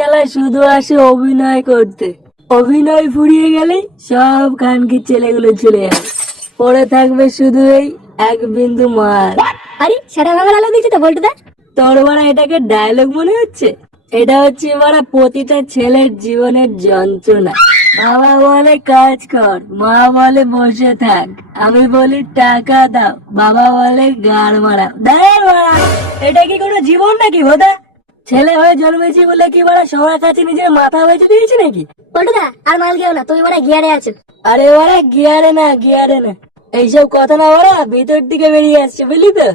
শালা শুধু আসে অভিনয় করতে। অভিনয় ফুরিয়ে গেলে সব খানকির ছেলেগুলো চলে যাবে, পরে থাকবে শুধু এই এক বিন্দু মাল। আরে সেটা ভাঙা আলো দিচ্ছে তো বলটুদা। তোর বাড়া এটাকে ডায়লগ মনে হচ্ছে? এটা হচ্ছে বাড়া প্রতিটা ছেলের জীবনের যন্ত্রণা। বাবা বলে কাজ কর, মা বলে বসে থাক, আমি বলি টাকা দাও, বাবা বলে গাড় মারাও। দাঁড়াও বাড়া, এটা কি কোনো জীবন নাকি বোধা? ছেলে হয়ে জন্মেছি বলে কি বাড়া সবার কাছে নিজের মাথা বেঁচে দিয়েছি নাকি? বলটুদা আর মাল খেও না, তুমি বড় গিয়ারে আছো। আরে বাড়া গিয়ারে না, গিয়ারে না, এইসব কথা না বাড়া ভিতর দিকে বেরিয়ে আসছে, বুঝলি তো?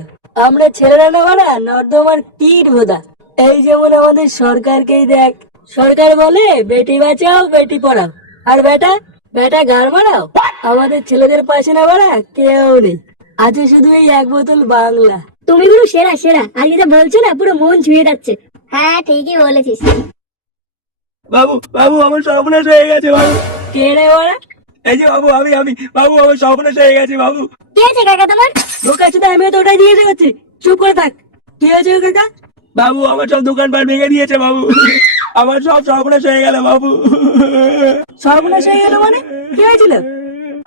আমরা ছেলেরা না বাড়া নর্দমার কীট বোধা। এই যেমন আমাদের সরকারকেই দেখ, সরকার বলে বেটি বাঁচাও বেটি পড়াও, আর বেটা বেটা গাড় মারাও। আমাদের ছেলেদের পাশে না বাড়া কেউ নেই, আছে শুধু এই এক বোতল বাংলা। তুমি গুরু সেরা সেরা, আর যেটা বলছো না পুরো মন ছুঁয়ে যাচ্ছে। হ্যাঁ ঠিকই বলেছিস। বাবু বাবু আমার সর্বনাশ হয়ে গেছে বাবু। কে রে বাড়া? এই যে বাবু আমি বাবু আমার সর্বনাশ হয়ে গেছে বাবু। কি আছে কাকা তোমার? ঢোকা শুধু আমিও তো ওটাই জিজ্ঞাসা করছি, চুপ করে থাক। কি হয়েছে গো কাকা? বাবু আমার সব দোকানপাট ভেঙে দিয়েছে বাবু। আমার সব সর্বনাশ হয়ে গেল বাবু। সর্বনাশ হয়ে গেল মানে? কি হয়েছিল?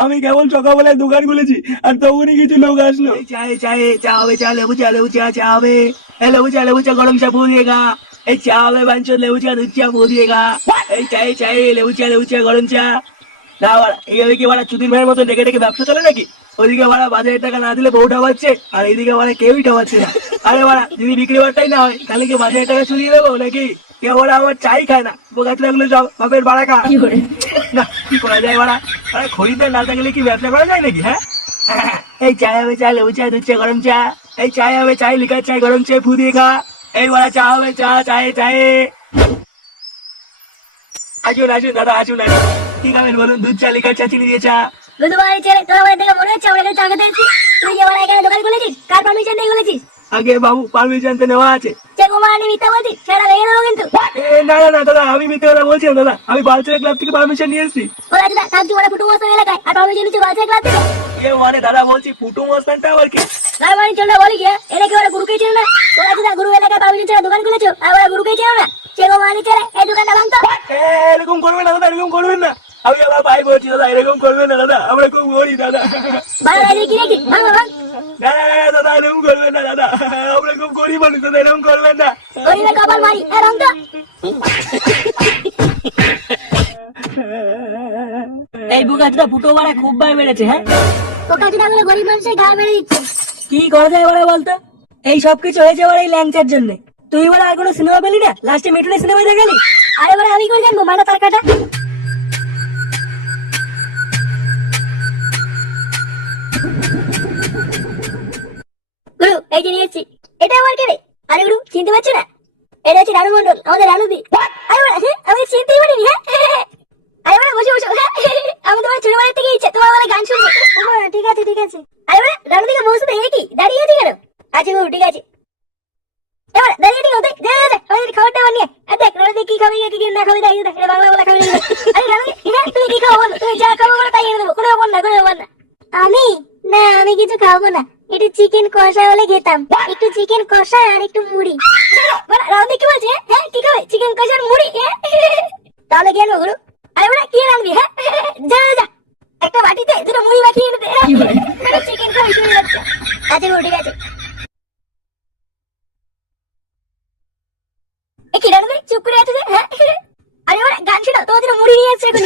আমি কেবল সকালবেলায় দোকান খুলেছি আর তখনই কিছু লোক আসলো। চায়ে চায়ে চা হবে, চা লেবু চা চা হবে, এই লেবু চা গরম চা পুদিয়েগা, এই চা হবে বাঞ্চ লেবু চা দুধ চা পুদিয়েগা, এই চায়ে লেবু চা গরম চা। না বাড়া এইভাবে কি বাড়া চুদির ভাইয়ের মতো ডেকে ডেকে ব্যবসা চলে নাকি? ওইদিকে বাড়া বাজারের টাকা না দিলে বউ ঠাবাচ্ছে, আর এইদিকে বাড়া কেউই ঠাবাচ্ছে না। আরে বাড়া যদি বিক্রি বাট্টাই না হয় তাহলে কি বাজারের টাকা চলিয়ে দেবো নাকি? কেউ বাড়া আমার চাই খায় না, বোকাচ লাগলো সব বাপের বাড়া খা। না কি করা যায় বাড়া, আরে খরিদ্দার না থাকলে কি ব্যবসা করা যায় নাকি? হ্যাঁ এই চায় হবে চা লেবু চা দুধ চা গরম চা, এই চায় হবে চাই লিকার চাই গরম চা ফু দিয়ে খা, এই বাড়া চা হবে চা চায়ে চায়ে। আসুন দাদা আসুন। কি খাবেন বলুন? দুধ চা লিকার চা চিনি দিয়ে চা। দুধ বাড়ি ছেলে তোর আমার দেখে মনে হচ্ছে আমরা এখানে চা খেতে এসেছি। তুই যে বড় এখানে দোকান খুলেছিস, কার পারমিশন দিয়ে খুলেছিস? আগে বাবু পারমিশন তো নেওয়া আছে। যে কুমারানি মিথ্যা বলছিস সেটা ভেঙে দেবো কিন্তু। না দাদা আমি মিথ্যে কথা বলছি না দাদা, আমি বালচের ক্লাব থেকে পারমিশন নিয়ে এসেছি। বলা যেটা তার তুই বড় ফুটু মস্তান এলাকায় আর পারমিশন নিচ্ছি বাচ্চা ক্লাস থেকে। মানে দাদা বলছি ফুটু মস্তানটা আবার কি? না মানে চলটা বলি গিয়া এটা কি ওরা গুরুকেই চেনো না? বলা যেটা গুরু এলাকায় পারমিশন ছাড়া দোকান খুলেছো আর ওরা গুরুকেই চেনো না? সে কুমারানি ছেলে এই দোকানটা ভাঙতো। এরকম করবেন না দাদা, এরকম করবেন না। আমি আবার ভাই বলছি দাদা, এরকম করবেন না দাদা, আমরা খুব গরিব দাদা। ভালো লাগে কি নাকি? ভাঙ ভাঙ। না দাদা এরকম করবেন না দাদা, আমরা খুব গরিব মানুষ দাদা, এরকম করবেন না। গরিবের কপাল মারি আর ভাঙতো। এই বুকাচটা ফুটো বাড়া খুব ভাই বেড়েছে। হ্যাঁ তোকা যেটা বলে গরিব মানুষের ঘা মেরে দিচ্ছে। কি করা যায় বাড়া বলতো? এই সব কিছু হয়েছে বাড়া এই ল্যাংচার জন্য। তুই বাড়া আর কোনো সিনেমা পেলি না, লাস্টে মিঠুনের সিনেমা দেখে গেলি। আরে বলে আমি করে জানবো মানা তার কাটা। গুরু এই যে নিয়েছি, এটা আমার কে রে? আরে গুরু চিনতে পারছো না? এটা হচ্ছে রানু মন্ডল, আমাদের রানুদি। আরে বলে হ্যাঁ আমি চিনতেই পারিনি। হ্যাঁ আরে বলে বসে বসে আমি তোমার ছোটবেলা থেকে ইচ্ছে তোমার বলে গান শুনবো। ঠিক আছে ঠিক আছে। আরে বলে রানু দিকে বসে দেখে কি দাঁড়িয়ে আছে কেন? আচ্ছা গুরু ঠিক আছে। এবার দাঁড়িয়ে ঠিক আছে, আমাদের খাবারটা বানিয়ে আর দেখ রানু কি খাবে কি না খাবে তাই দেখ, বাংলা বলা খাবে। আরে রানু তুমি কি খাবো বলো? তুমি যা খাবো বলো তাই এনে দেবো, কোনো ব্যাপার না কোনো ব্যাপার না। আমি না আমি কিছু খাবো না, একটু চিকেন কষা হলে খেতাম, একটু চিকেন কষা আর একটু মুড়ি। রাউন্ডে কি বলছে? হ্যাঁ কি খাবে? চিকেন কষা আর মুড়ি? তাহলে কি আনবো গুরু? আরে বড়া কি রাখবি? হ্যাঁ যা যা একটা বাটিতে দুটো মুড়ি মাখিয়ে এনে দে, চিকেন খাবি শুনে যাচ্ছে। আচ্ছা গুরু ঠিক আছে। কি রাখবে চুপ করে আছে যে? হ্যাঁ আরে বড়া গান শোনাও, তোমার জন্য মুড়ি নিয়ে আসছে এখন।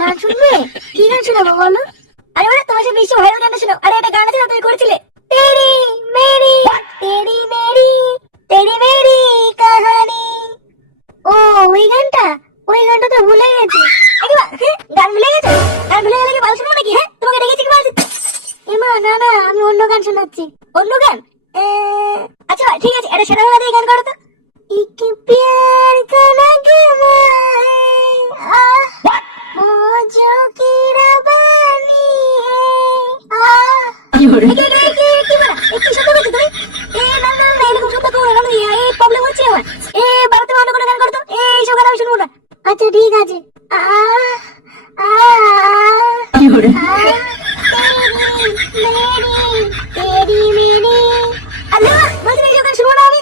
গান শুনবে? কি গান শোনাবো বলো? আরে বড়া তোমার সাথে বিশ্ব ভাইরাল গানটা শোনাও। আরে একটা গান আছে না তুমি করেছিলে, তেরি মেরি কাহানি। ও ওই গানটা তো ভুলে গেছি। গান ভুলে গেছো? গান ভুলে গেলে কি ভালো শুনবো নাকি? হ্যাঁ তোমাকে ডেকেছি কি বলছি? এমা না আমি অন্য গান শোনাচ্ছি। অন্য গান? আচ্ছা ঠিক আছে, এটা সেটা দিয়ে গান করো তো। एक प्यार का नगमा है, मौजों की रवानी है। কি বলা? একটু শব্দ করছো তুমি? না এরকম শব্দ করো না, এই প্রবলেম হচ্ছে আমার। বাড়িতে অন্য কোনো গান করতো, এই সব গান আমি শুনবো না। আচ্ছা ঠিক আছে। কি বলে? তেরি মেরি আল্লাহ বলছি এই গান শুনবো না আমি।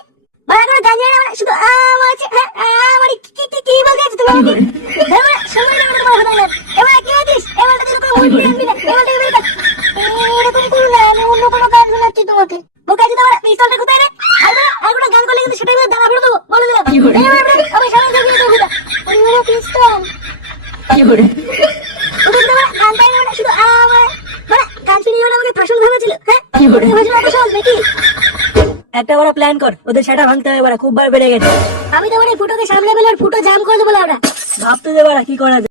বাড়া করে গান জানি না, শুধু আমার আছে। হ্যাঁ আমার সময় না তোমার কথা না। এবার কি আছিস? এবারটা দিন করে উল্টে আনবি না। এবারটা বের কর। এরকম করো না, আমি অন্য কোনো গান শোনাচ্ছি তোমাকে। বোকা জি তোমার পিস্তলটা কোথায় রে? আর কোনো গান করলে কিন্তু সেটাই দাঁড়া ফেলে দেবো, বলে দিলাম। আমি সামনে যাবি তো বুঝা। ওরে পিস্তল। ওদের তোমার গান গাইলে মানে শুধু আমার মানে গান শুনিয়ে বলে আমাকে ফাঁসল ভেবেছিল, হ্যাঁ? ফাঁসল এত সহজ নাকি? একটা বড় প্ল্যান কর, ওদের সেটা ভাঙতে হবে, খুব বার বেড়ে গেছে। আমি তো মানে ফুটোকে সামনে পেলে ফুটো জাম করে দেবো আমরা। ভাবতে দে বাড়া কি করা যায়।